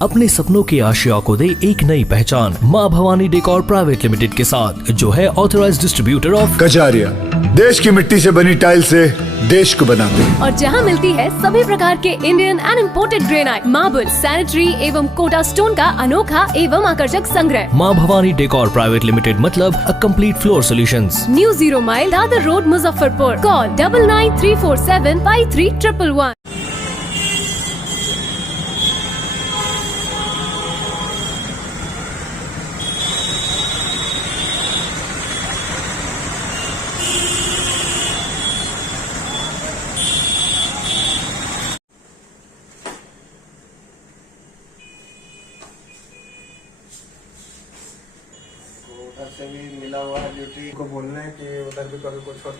अपने सपनों की आशिया को दे एक नई पहचान माँ भवानी डेकोर प्राइवेट लिमिटेड के साथ, जो है ऑथराइज्ड डिस्ट्रीब्यूटर ऑफ कजारिया। देश की मिट्टी से बनी टाइल से देश को बनाते हैं, और जहाँ मिलती है सभी प्रकार के Indian and imported granite, marble, sanitary एवं कोटा स्टोन का अनोखा एवं आकर्षक संग्रह। माँ भवानी डेकोर प्राइवेट लिमिटेड मतलब a complete floor solutions. New 0 mile Dadar road, Muzaffarpur. Call 9934753111। उधर से भी मिला हुआ है ड्यूटी को बोलना है कि उधर भी कभी कुछ हो।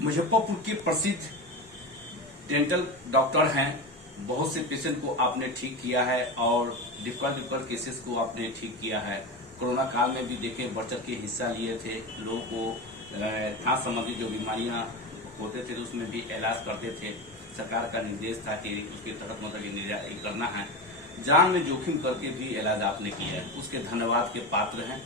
मुजफ्फरपुर के प्रसिद्ध डेंटल डॉक्टर हैं। बहुत से पेशेंट को आपने ठीक किया है और डिफिकल्ट केसेस को आपने ठीक किया है। कोरोना काल में भी देखे बढ़ चढ़ के हिस्सा लिए थे। लोगों को सांस संबंधी जो बीमारियां होते थे तो उसमें भी इलाज करते थे। सरकार का निर्देश था कि उसके तहत मतलब ये करना है। जान में जोखिम करके भी इलाज आपने किया है, उसके धन्यवाद के पात्र हैं।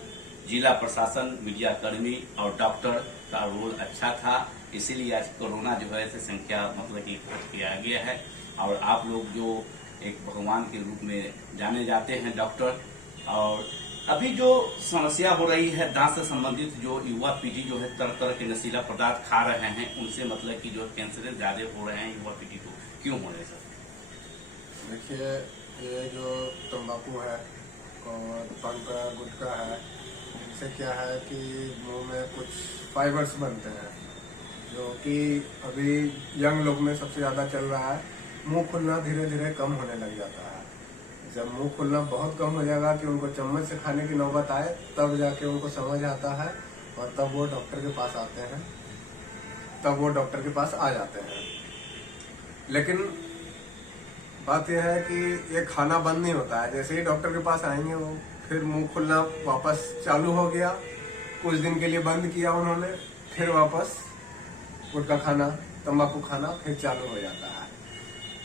जिला प्रशासन, मीडिया कर्मी और डॉक्टर का रोल अच्छा था, इसीलिए आज कोरोना जो है संख्या मतलब कि किया गया है। और आप लोग जो एक भगवान के रूप में जाने जाते हैं डॉक्टर। और अभी जो समस्या हो रही है दांत से संबंधित, जो युवा पीढ़ी जो है तरह तरह के नशीला पदार्थ खा रहे हैं, उनसे मतलब कि जो कैंसर ज्यादा हो रहे हैं युवा पीढ़ी को, क्यों हो रहे हैं सर? देखिए, ये जो तंबाकू है और पान का गुटखा है, इनसे क्या है कि मुंह में कुछ फाइबर्स बनते हैं, जो कि अभी यंग लोग में सबसे ज्यादा चल रहा है। मुंह खुलना धीरे धीरे कम होने लग जाता है। जब मुंह खुलना बहुत कम हो जाएगा कि उनको चम्मच से खाने की नौबत आए, तब जाके उनको समझ आता है और तब वो डॉक्टर के पास आते हैं, तब वो डॉक्टर के पास आ जाते हैं। लेकिन बात यह है कि ये खाना बंद नहीं होता है। जैसे ही डॉक्टर के पास आएंगे वो फिर मुंह खुलना वापस चालू हो गया। कुछ दिन के लिए बंद किया उन्होंने, फिर वापस गुटखा खाना, तंबाकू खाना फिर चालू हो जाता है।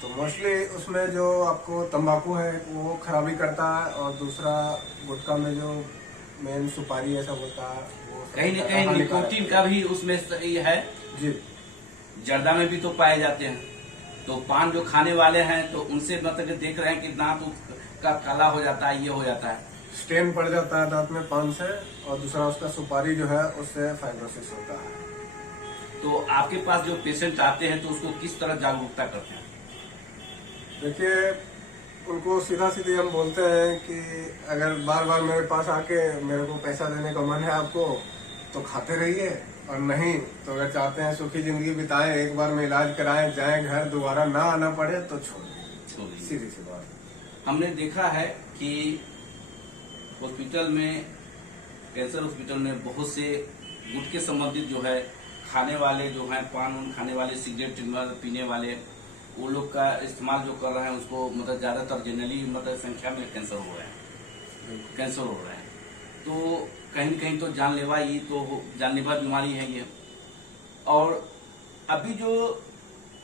तो मोस्टली उसमें जो आपको तंबाकू है वो खराबी करता है, और दूसरा गुटखा में जो मेन सुपारी ऐसा होता है वो कहीं न कहीं निकोटीन का भी उसमें सही है जी। जर्दा में भी तो पाए जाते हैं। तो पान जो खाने वाले हैं तो उनसे मतलब देख रहे हैं कि दांत का काला हो जाता है, ये हो जाता है, स्टेन पड़ जाता है दांत में पान से, और दूसरा उसका सुपारी जो है उससे फाइब्रोसिस होता है। तो आपके पास जो पेशेंट आते हैं तो उसको किस तरह जागरूकता करते हैं? देखिए, उनको सीधा सीधे हम बोलते हैं कि अगर बार बार मेरे पास आके मेरे को पैसा देने का मन है आपको तो खाते रहिए, और नहीं तो अगर चाहते हैं सुखी जिंदगी बिताएं, एक बार में इलाज कराएं, जाएं घर, दोबारा ना आना पड़े तो छोड़िए। सीधी सी बात। हमने देखा है कि हॉस्पिटल में, कैंसर हॉस्पिटल में बहुत से गुटखे संबंधित जो है खाने वाले जो हैं, पान खाने वाले, सिगरेट पीने वाले, वो लोग का इस्तेमाल जो कर रहे हैं उसको मतलब ज्यादातर जनरली मतलब संख्या में कैंसर हो रहे हैं। तो कहीं न कहीं तो जानलेवा, ये तो जानलेवा बीमारी है ये। और अभी जो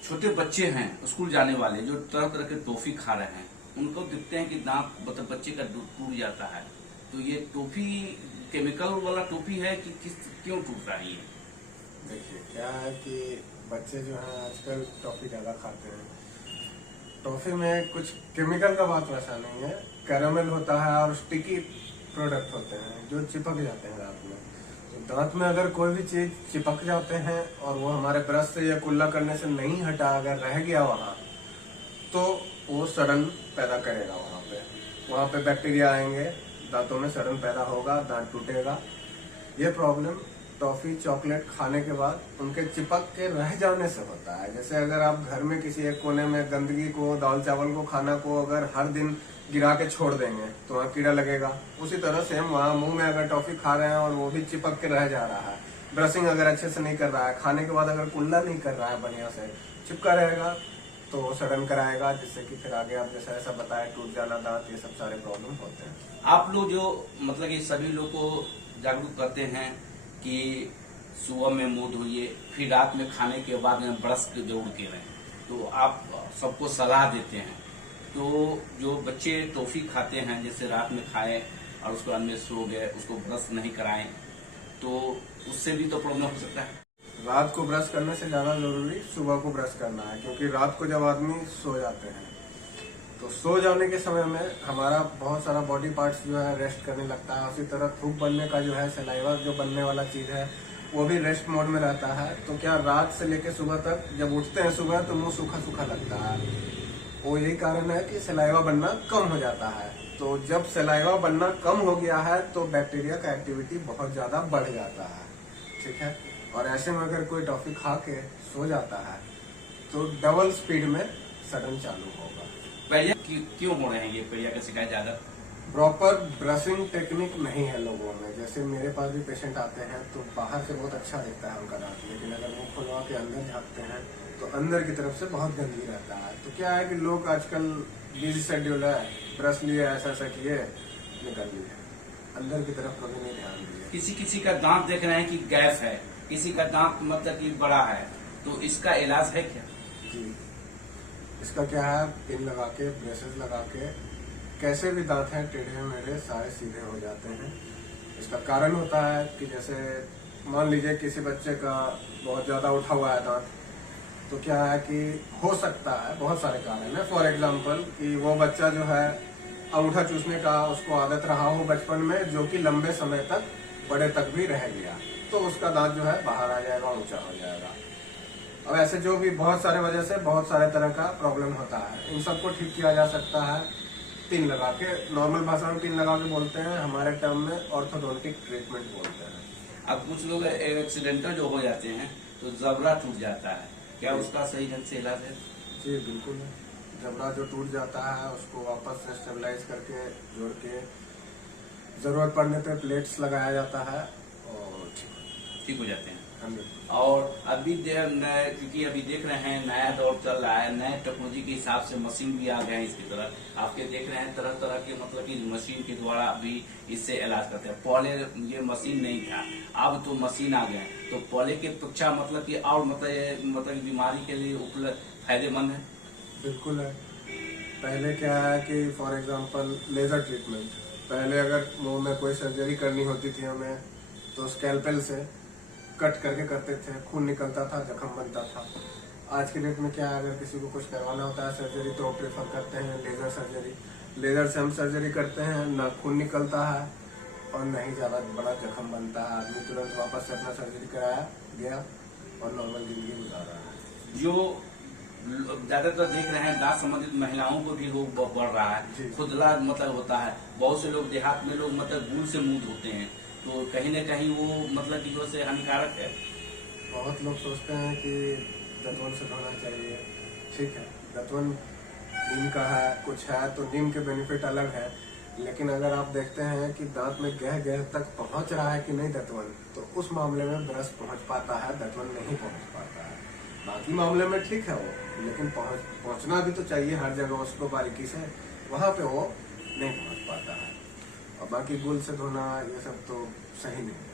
छोटे बच्चे हैं स्कूल जाने वाले, जो तरह तरह के टॉफी खा रहे हैं, उनको दिखते हैं कि दांत मतलब बच्चे का टूट जाता है। तो ये टॉफी केमिकल वाला टॉफी है कि क्यों टूट रहा है ये? देखिए क्या है कि बच्चे जो हैं आजकल टॉफी ज्यादा खाते हैं। टॉफी में कुछ केमिकल का बात वैसा नहीं है, कैरामल होता है और स्टिकी प्रोडक्ट होते हैं जो चिपक जाते हैं दांत में। तो दांत में अगर कोई भी चीज चिपक जाते हैं और वो हमारे ब्रश से या कुल्ला करने से नहीं हटा, अगर रह गया वहाँ, तो वो सड़न पैदा करेगा। वहाँ पे बैक्टीरिया आएंगे, दांतों में सड़न पैदा होगा, दांत टूटेगा। ये प्रॉब्लम टॉफी चॉकलेट खाने के बाद उनके चिपक के रह जाने से होता है। जैसे अगर आप घर में किसी एक कोने में गंदगी को, दाल चावल को, खाना को अगर हर दिन गिरा के छोड़ देंगे तो वहाँ कीड़ा लगेगा। उसी तरह सेम वहाँ मुंह में अगर टॉफी खा रहे हैं और वो भी चिपक के रह जा रहा है, ब्रशिंग अगर अच्छे से नहीं कर रहा है, खाने के बाद अगर कुल्ला नहीं कर रहा है बढ़िया से, चिपका रहेगा तो वो सड़न कराएगा, जिससे कि फिर आगे आप जैसा ऐसा बताया टूट जाना दांत, ये सब सारे प्रॉब्लम होते हैं। आप लोग जो मतलब कि सभी लोग को जागरूक करते हैं कि सुबह में मुंह धोइए, फिर रात में खाने के बाद में ब्रश जरूर करें, तो आप सबको सलाह देते हैं। तो जो बच्चे टॉफी खाते हैं, जैसे रात में खाएं और उसके बाद में सो गए, उसको ब्रश नहीं कराएं, तो उससे भी तो प्रॉब्लम हो सकता है। रात को ब्रश करने से ज्यादा जरूरी सुबह को ब्रश करना है, क्योंकि रात को जब आदमी सो जाते हैं तो सो जाने के समय में हमारा बहुत सारा बॉडी पार्ट्स जो है रेस्ट करने लगता है। उसी तरह थूक बनने का जो है, सलाइवा जो बनने वाला चीज है, वो भी रेस्ट मोड में रहता है। तो क्या रात से लेकर सुबह तक जब उठते हैं सुबह तो मुंह सूखा सूखा लगता है। वो यही कारण है कि सलाइवा बनना कम हो जाता है। तो जब सलाइवा बनना कम हो गया है तो बैक्टीरिया का एक्टिविटी बहुत ज्यादा बढ़ जाता है, ठीक है। और ऐसे में अगर कोई टॉफी खा के सो जाता है तो डबल स्पीड में सडन चालू होगा। पहले क्यों हो रहे हैं ये पहले का शिकायत ज्यादा? प्रॉपर ब्रशिंग टेक्निक नहीं है लोगों में। जैसे मेरे पास भी पेशेंट आते हैं तो बाहर से बहुत अच्छा दिखता है उनका दांत, लेकिन अगर वो खुलवा के अंदर झाँकते हैं तो अंदर की तरफ से बहुत गंदगी रहता है। तो क्या है कि लोग आजकल बिजी शेड्यूल है, ब्रश लिए ऐसा ऐसा किए निकल लिए, अंदर की तरफ कभी नहीं ध्यान दिए। किसी का दांत देख रहे हैं कि गैप है, किसी का दांत मतलब कि बड़ा है, तो इसका इलाज है क्या? जी, इसका क्या है, पिन लगा के, ब्रेसेस लगा के, कैसे भी दांत हैं टेढ़े मेढ़े सारे सीधे हो जाते हैं। इसका कारण होता है कि जैसे मान लीजिए किसी बच्चे का बहुत ज्यादा उठा हुआ है दांत, तो क्या है कि हो सकता है, बहुत सारे कारण है। फॉर एग्जाम्पल कि वो बच्चा जो है अंगूठा चूसने का उसको आदत रहा हो बचपन में, जो कि लंबे समय तक बड़े तक भी रह गया, तो उसका दांत जो है बाहर आ जाएगा, ऊंचा हो जाएगा। अब ऐसे जो भी बहुत सारे वजह से बहुत सारे तरह का प्रॉब्लम होता है, इन सबको ठीक किया जा सकता है पिन लगा के। नॉर्मल भाषा में पिन लगा के बोलते हैं, हमारे टर्म में ऑर्थोडोंटिक ट्रीटमेंट बोलते हैं। अब कुछ लोग एक्सीडेंटल जो हो जाते हैं तो जबड़ा टूट जाता है, क्या उसका सही ढंग से इलाज है? जी बिल्कुल है। जबड़ा जो टूट जाता है उसको वापस से स्टेबलाइज करके जोड़ के जरूरत पड़ने पे प्लेट्स लगाया जाता है और ठीक हो जाते हैं। 100%। और अभी क्योंकि अभी देख रहे हैं नया दौर चल रहा है, नए टेक्नोलॉजी के हिसाब से मशीन भी आ गए हैं इसकी तरह। आपके देख रहे हैं तरह तरह के मतलब कि मशीन के द्वारा भी इससे इलाज करते हैं। पहले ये मशीन नहीं था, अब तो मशीन आ गए, तो पहले की अपेक्षा मतलब कि और मतलब बीमारी के लिए उपलब्ध फायदेमंद है। बिल्कुल है। पहले क्या है कि फॉर एग्जांपल लेजर ट्रीटमेंट, पहले अगर मुंह में कोई सर्जरी करनी होती थी हमें तो स्कैल्पेल से कट करके करते थे, खून निकलता था, जख्म बनता था। आज के डेट में क्या है, अगर किसी को कुछ करवाना होता है सर्जरी तो प्रेफर करते हैं लेजर सर्जरी। लेजर से हम सर्जरी करते हैं, ना खून निकलता है और न ही ज्यादा बड़ा जख्म बनता है। आदमी तुरंत वापस से अपना सर्जरी कराया गया और नॉर्मल जिंदगी गुजार रहा है। जो ज्यादातर देख रहे हैं दांत संबंधित महिलाओं को भी रोग बढ़ रहा है, खुदला मतलब होता है। बहुत से लोग देहात में लोग मतलब गुड़ से मुंह धोते हैं, तो कहीं न कहीं वो मतलब कि से हानिकारक है। बहुत लोग सोचते हैं कि दतवन से धोना चाहिए, ठीक है, दतवन नीम का है, कुछ है तो नीम के बेनिफिट अलग है। लेकिन अगर आप देखते हैं कि दांत में गह तक पहुंच रहा है कि नहीं दतवन, तो उस मामले में ब्रश पहुंच पाता है, दतवन नहीं पहुंच पाता है। बाकी मामले में ठीक है वो, लेकिन पहुंचना भी तो चाहिए हर जगह उसको बारीकी से, वहां पे वो नहीं पहुंच पाता है। और बाकी गुल से धोना ये सब तो सही नहीं है।